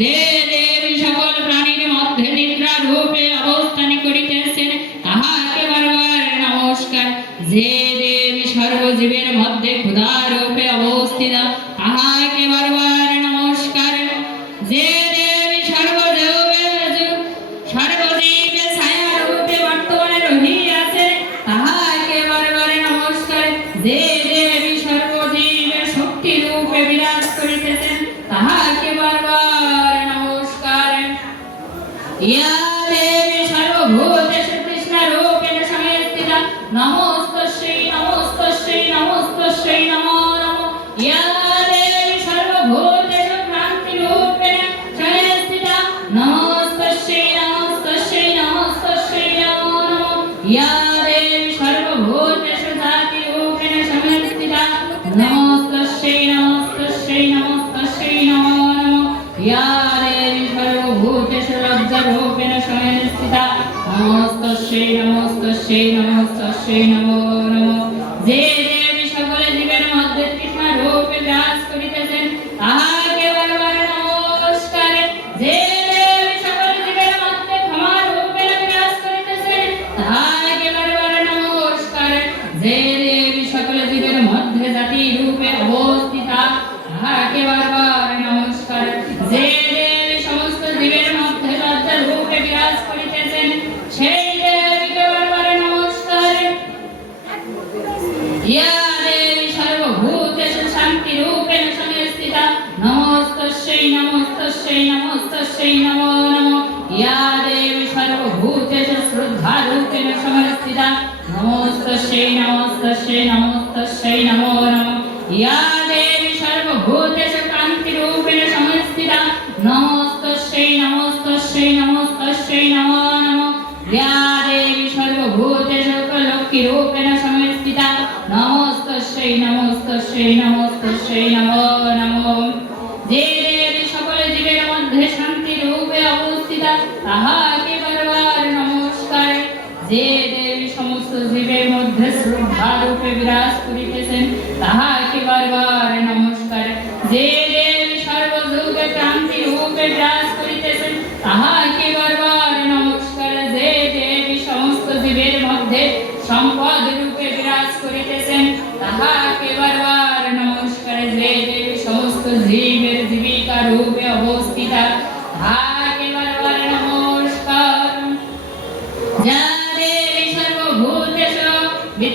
যে দেবী সকল প্রাণীর মধ্যে নিদ্রা রূপে অবস্থান করিতেছেন তাহাকে বারবার নমস্কার। যে দেবী সর্বজীবের মধ্যে ক্ষুধা রূপে অবস্থিত তাহাকে বারবার ইয়া দেবী সর্বভূতেষু কৃষ্ণরূপেণ সংস্থিতা নমস্তস্যৈ নমস্তস্যৈ নমস্তস্যৈ নমো নমো। ইয়া দেবী সর্বভূতেষু ক্রান্তিরূপেণ সংস্থিতা নমস্তস্যৈ নমস্তস্যৈ নমস্তস্যৈ নমো নমো। ইয়া দেবী সর্বভূতেষু জাতিরূপেণ সংস্থিতা নমস্তস্যৈ নমস্তস্যৈ নমস্তস্যৈ নমো নমো। ইয়া নমস্তস্যৈ নমস্তস্যৈ নমো নমো। যে দেবী সকল জীবের মধ্যে কৃষ্ণ রূপে বিরাজ করিতেছেন, তাহাকে বারবার নমস্কার। যে দেবী সকল জীবের মধ্যে ক্ষমা রূপে বিরাজ করিতেছেন, তাহাকে বারবার নমস্কার। যে দেবী সকল জীবের মধ্যে জাতি রূপে অবস্থিতা, তাহাকে বারবার ইয়া দেবী সর্বভূতেষু শান্তিরূপেণ সংস্থিতা নমস্তস্যৈ নমস্তস্যৈ নমস্তস্যৈ নমো নমো ইয়া দেবী সর্বভূতেষু শ্রদ্ধারূপেণ সংস্থিতা নমস্তস্যৈ নমস্তস্যৈ নমস্তস্যৈ নমো নমো ইয়া দেবী সর্বভূতেষু নমস্তস্যৈ নমো নমো। যে দেবী সকল জীবের মধ্যে শান্তি রূপে অবস্থিতা, তাহাকে বারবার নমস্কার। যে দেবী সমস্ত জীবের মধ্যে শ্রদ্ধা রূপে বিরাজ করিতেছেন, তাহাকে বারবার নমস্কার। যে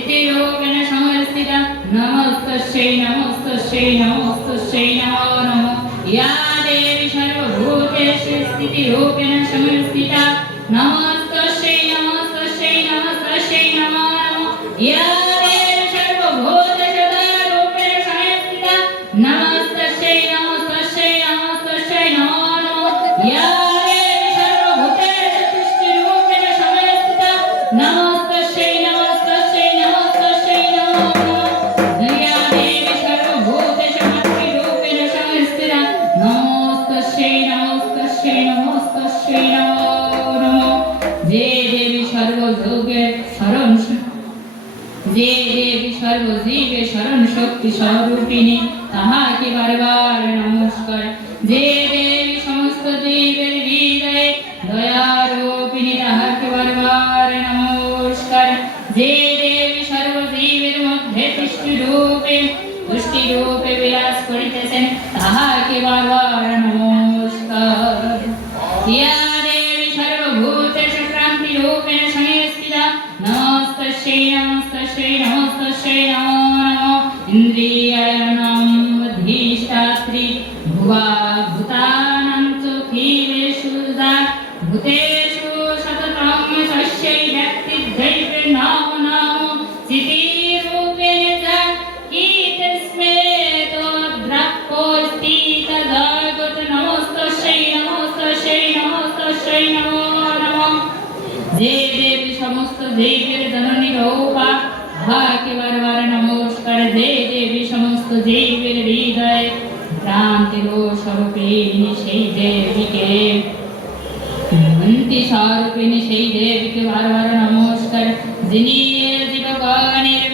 नित्ययोगेन समवस्थित नमस्तस्यै नमस्तस्यै नमस्तस्यै नमो नमः। या देवी सर्वभूतेषु स्थितिरूपेण समवस्थिता नमस्तस्यै नमस्तस्यै नमस्तस्यै नमो नमः। या নমস্কার যে দেবী সমস্ত জীবের হৃদয়ে রূপে পুষ্টি রূপে বিরাজ করিতেছেন তাহাকে বারবার নমস্কার ्रान्तिरूपेण शने स्थिरा नेयां स्त श्रेयामस्त श्रेयां इन्द्रियाणां धीष्टात्रि भुवा দেবীর জননী রূপা তাহাকে বারবার নমস্কার দে দেবী, সমস্ত জীবের হৃদয়ে ক্রান্তির স্বরূপিণী সেই দেবীকে। মন্তি স্বরূপিণী সেই দেবীকে বারবার নমস্কার, যিনি জীবগণের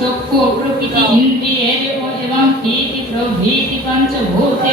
চক্ষু প্রকৃতি, ইন্দ্রিয়ের এবং কীর্তি প্রভৃতি পঞ্চভূতে